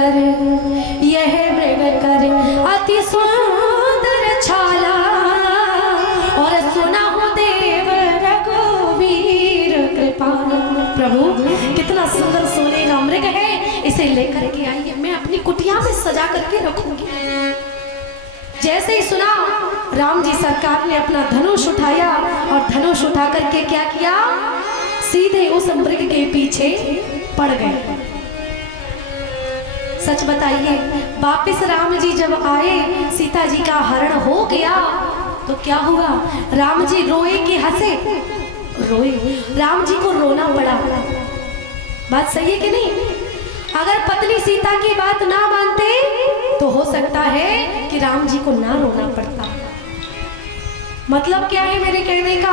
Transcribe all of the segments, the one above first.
कर यह मृग कर अति सुंदर छाला, और सुना हो देव रघुवीर कृपाल। प्रभु कितना सुंदर सोने का मृग है, इसे लेकर के आइए, मैं अपनी कुटिया में सजा करके रखूंगी। जैसे ही सुना, राम जी सरकार ने अपना धनुष उठाया और धनुष उठा करके क्या किया, सीधे उस मृग के पीछे पड़ गए। सच बताइए, वापिस राम जी जब आए, सीता जी का हरण हो गया तो क्या हुआ, राम जी रोए कि हंसे? रोए। राम जी को रोना पड़ा। बात सही है कि नहीं? अगर पत्नी सीता की बात ना मानते तो हो सकता है कि राम जी को ना रोना पड़ता। मतलब क्या है मेरे कहने का?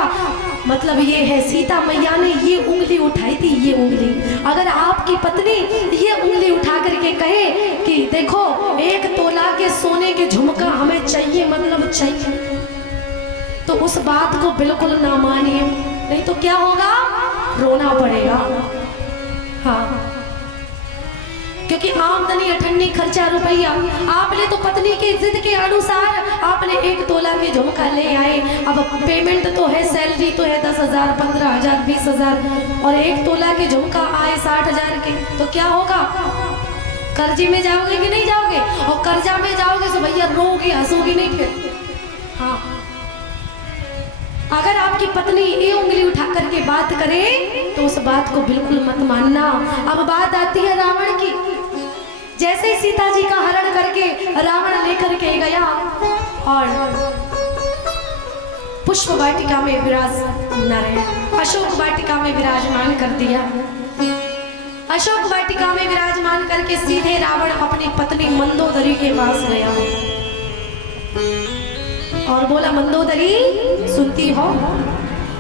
मतलब ये है, सीता मैया ने ये उंगली उठाई थी, ये उंगली। अगर आपकी पत्नी ये उंगली उठा करके कहे कि देखो 1 तोला के सोने के झुमका हमें चाहिए, मतलब चाहिए, तो उस बात को बिल्कुल ना मानिए, नहीं तो क्या होगा, रोना पड़ेगा। हाँ, क्योंकि आमदनी अठन्नी खर्चा रुपया, आपने तो पत्नी की जिद के अनुसार आपने 1 तोला के झुमका ले आए। अब पेमेंट तो है, सैलरी तो है 10,000, 15,000, 20,000, और 1 तोला के झुमका आए 60,000 के, तो क्या होगा? कर्जे में जाओगे कि नहीं जाओगे? और कर्जा में जाओगे तो भैया रोगे, हंसोगे नहीं फिर। हाँ, अगर आपकी पत्नी ये उंगली उठा करके बात करे तो उस बात को बिल्कुल मत मानना। अब बात आती है रावण की। जैसे ही सीता जी का हरण करके रावण लेकर के गया और पुष्प वाटिका में अशोक वाटिका में विराजमान कर दिया। अशोक वाटिका में विराजमान करके सीधे रावण अपनी पत्नी मंदोदरी के पास गया और बोला, मंदोदरी सुनती हो,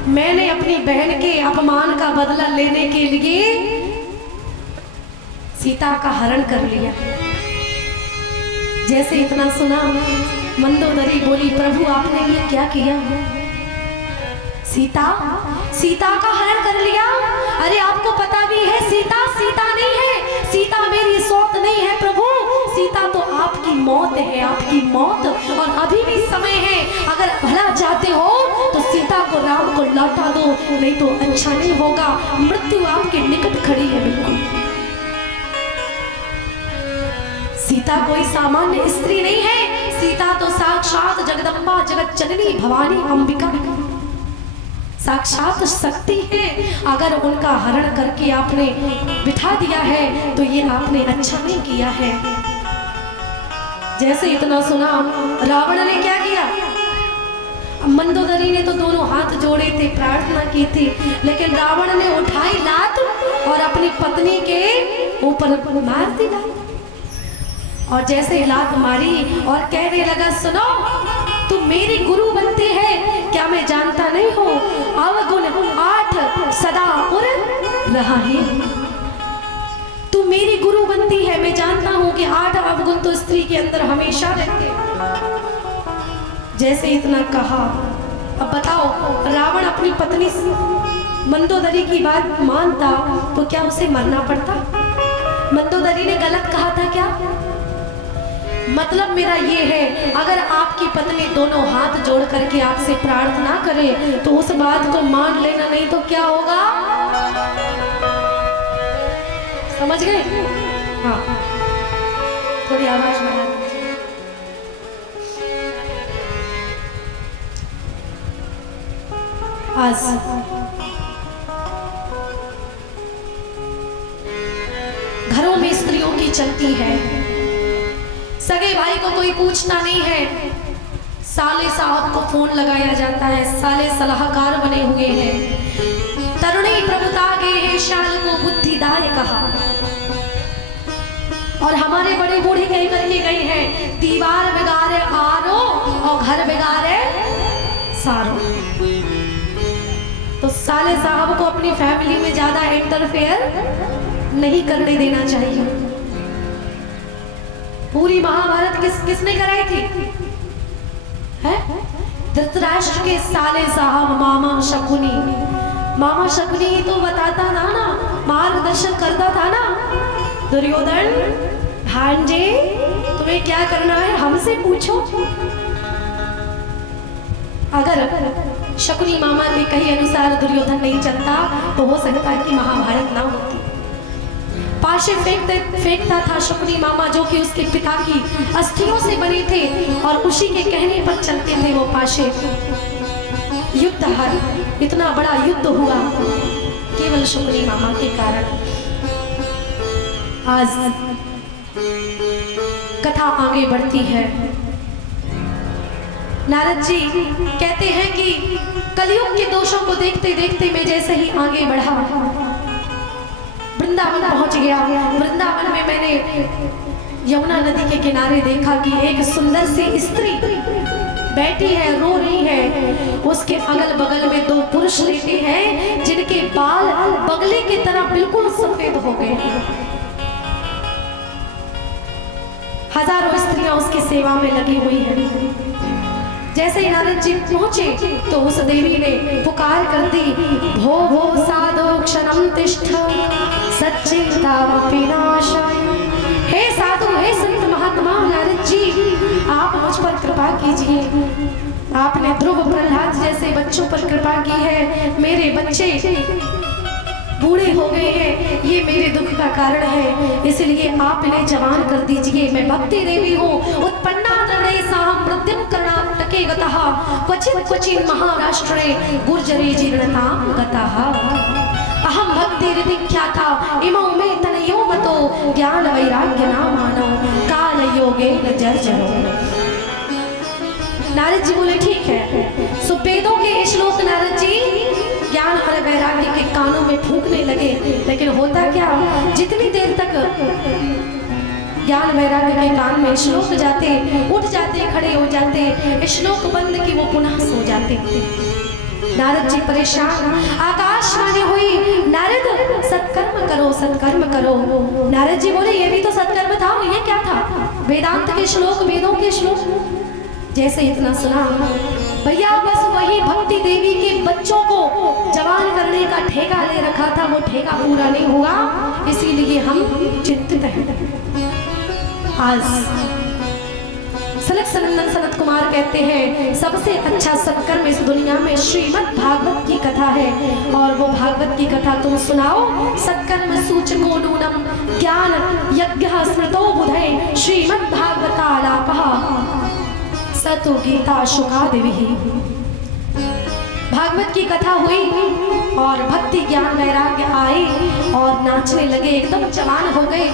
मैंने अपनी बहन के अपमान का बदला लेने के लिए सीता का हरण कर लिया। जैसे इतना सुना, मंदोदरी बोली, प्रभु आपने ये क्या किया? सीता का हरण कर लिया? अरे आपको पता भी है सीता नहीं है, सीता मेरी सौत नहीं है प्रभु, सीता तो आपकी मौत है, आपकी मौत। और अभी भी समय है, अगर भला चाहते हो तो सीता को राम को लौटा दो, नहीं तो अच्छा नहीं होगा, मृत्यु आपके निकट खड़ी है। बिल्कुल, सीता कोई सामान्य स्त्री नहीं है, सीता तो साक्षात जगदम्बा, जगत जननी भवानी अंबिका, साक्षात शक्ति है। अगर उनका हरण करके आपने बिठा दिया है तो ये आपने अच्छा नहीं किया है। जैसे इतना सुना, रावण ने क्या किया? मंदोदरी ने तो दोनों हाथ जोड़े थे, प्रार्थना की थी, लेकिन रावण ने उठाई लात और अपनी पत्नी के ऊपर मार दी लात। और जैसे लात मारी और कहने लगा, सुनो, तुम मेरी गुरु बनती है, क्या मैं जानता नहीं हूँ, अवगुण 8 सदा उर रहा है। तू मेरी गुरु बनती है, मैं जानता हूँ कि 8 अवगुण तो स्त्री के अंदर हमेशा रहते। जैसे इतना कहा, अब बताओ, रावण अपनी पत्नी मंदोदरी की बात मानता तो क्या उसे मरना पड़ता? मंदोदरी ने गलत कहा था क्या? मतलब मेरा ये है, अगर आपकी पत्नी दोनों हाथ जोड़ करके आपसे प्रार्थना करे तो उस बात को मान लेना, नहीं तो क्या होगा? समझ गए? हाँ, थोड़ी आवाज बढ़ा दीजिए। आज घरों में स्त्रियों की चलती है, सगे भाई को कोई पूछना नहीं है, साले साहब को फोन लगाया जाता है, साले सलाहकार बने हुए हैं। तरुणी प्रभुता गए हैं, शाल को बुद्धिदाय कहा। और हमारे बड़े बूढ़े कह करके गए हैं, दीवार बिगाड़े आरो और घर बिगाड़े सारो। तो साले साहब को अपनी फैमिली में ज्यादा इंटरफेयर नहीं करने देना चाहिए। पूरी महाभारत किसने कराई थी? है धृतराष्ट्र के साले साहब मामा शकुनी। मामा शकुनी तो बताता था ना, मार्गदर्शन करता था ना दुर्योधन भांजे तुम्हें क्या करना है हमसे पूछो। अगर शकुनी मामा के कहे अनुसार दुर्योधन नहीं चलता तो हो सकता है कि महाभारत ना होती। पाशे फेंकता था शकुनी मामा, जो कि उसके पिता की अस्थियों से बने थे और उसी के कहने पर चलते थे वो पाशे। युद्ध हर इतना बड़ा युद्ध हुआ केवल शकुनी मामा के कारण। आज कथा आगे बढ़ती है। नारद जी कहते हैं कि कलयुग के दोषों को देखते देखते मैं जैसे ही आगे बढ़ा, वृंदावन पहुंच गया। वृंदावन में मैंने यमुना नदी के किनारे देखा कि एक सुंदर सी स्त्री बैठी है, रो रही है। उसके अगल बगल में दो पुरुष लेटे हैं जिनके बाल बगले की तरह बिल्कुल सफेद हो गए। हजारों स्त्रियां उसकी सेवा में लगी हुई हैं। जैसे ही नारद जी पहुंचे तो उस देवी ने पुकार कर दी, भो भो साधो क्षणम तिष्ठ सच्चिदापि नाशाय। हे साधु, हे संत महात्मा नारद जी, आप मुझ पर कृपा कीजिए। आपने ध्रुव प्रहलाद जैसे बच्चों पर कृपा की है। मेरे बच्चे बूढ़े हो गए हैं, ये मेरे दुख का कारण है, इसलिए आप इन्हें जवान कर दीजिए। मैं भक्ति देवी हूँ। उत्पन्ना नृणे साहं प्रद्युम्न कर्णाटके गतः क्वचित् क्वचिन् महाराष्ट्रे गुर्जरे जीर्णतां गतः। अहम भक्तिरिति ख्याता इमौ मे तनयो मतो ज्ञान वैराग्य नामानो काल योगेन जर्जरो। नारद जी बोले ठीक है। सो वेदों के श्लोक नारद जी ज्ञान और वैराग्य के कानों में फूंकने लगे। लेकिन होता क्या, जितनी देर तक ज्ञान वैराग्य के कान में श्लोक जाते, उठ जाते, खड़े हो जाते, श्लोक बंद की वो पुनः सो जाते। नारद जी परेशान। आकाशवाणी हुई, नारद सत्कर्म करो, सत्कर्म करो। नारद जी बोले ये भी तो सत्कर्म था। ये क्या था? वेदांत के श्लोक, वेदों के श्लोक। जैसे इतना सुना भैया, बस वही भक्ति देवी के बच्चों को जवान करने का ठेका ले रखा था, वो ठेका पूरा नहीं हुआ, इसीलिए हम चिंतित हैं। आज सनत सनत कुमार कहते हैं सबसे अच्छा सत्कर्म इस दुनिया में श्रीमद् भागवत की कथा है। और वो भागवत की कथा तुम सुनाओ। सत्कर्म सूचको नूनम ज्ञान यज्ञ स्मृतो बुधे श्रीमद् भागवतालापः सतु गीता शुकादिभिः। भागवत की कथा हुई और भक्ति ज्ञान वैराग्य आए और नाचने लगे, एकदम जवान हो गए।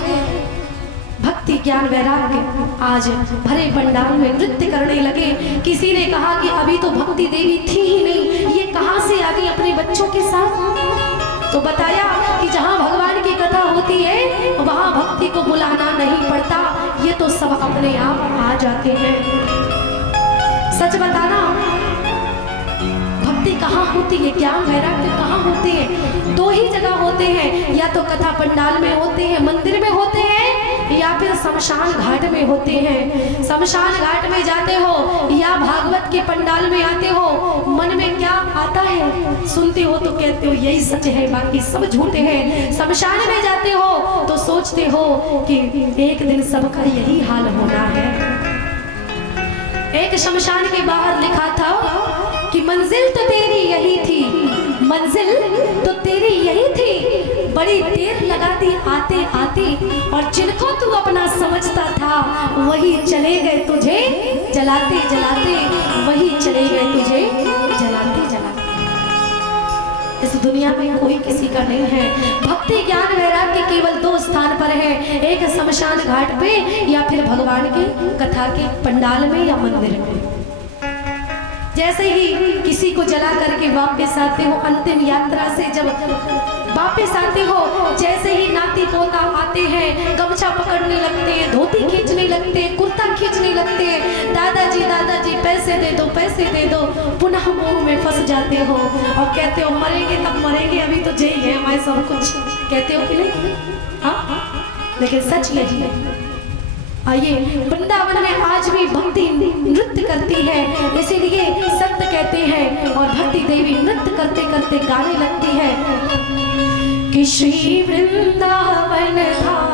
भक्ति ज्ञान वैराग्य आज भरे पंडाल में नृत्य करने लगे। किसी ने कहा कि अभी तो भक्ति देवी थी ही नहीं, ये कहां से आ गई अपने बच्चों के साथ। तो बताया कि जहां भगवान की कथा होती है वहां भक्ति को बुलाना नहीं पड़ता, ये तो सब अपने आप आ जाते हैं। सच बताना, भक्ति कहाँ होती है, ज्ञान वैराग्य कहाँ होते हैं? दो ही जगह होते हैं, या तो कथा पंडाल में होते हैं, मंदिर में होते हैं, या फिर शमशान घाट में होते हैं। शमशान घाट में जाते हो या भागवत के पंडाल में आते हो, मन में क्या आता है? सुनते हो तो कहते हो यही सच है, बाकी सब झूठे हैं। शमशान में जाते हो तो सोचते हो कि एक दिन सबका यही हाल होना है। एक शमशान के बाहर लिखा था कि मंजिल तो तेरी यही थी, मंजिल तो तेरी यही थी, बड़ी देर लगा दी आते आते, और जिनको तू अपना समझता था वही चले गए तुझे जलाते जलाते, वही चले गए तुझे जलाते जलाते। इस दुनिया में कोई किसी का नहीं है। भक्ति ज्ञान वैराग्य केवल दो स्थान पर है, एक शमशान घाट पे या फिर भगवान की कथा के पंडाल में या मंदिर में। जैसे ही किसी को जला करके वापस आते हो, अंतिम यात्रा से जब वापस आते हो, जैसे ही नाती पोता आते हैं गमछा पकड़ने लगते हैं, धोती खींचने लगते हैं, कुर्ता खींचने लगते हैं, दादाजी पैसे दे दो, पैसे दे दो, पुनः मोह में फंस जाते हो और कहते हो मरेंगे तब मरेंगे, अभी तो जय है हमारे सब कुछ, कहते हो कि नहीं? हाँ, लेकिन सच यही है। आइए, वृंदावन में आज भी भक्ति नृत्य करती है, इसीलिए संत कहते हैं और भक्ति देवी नृत्य करते करते गाने लगती है कि श्री वृंदावन धाम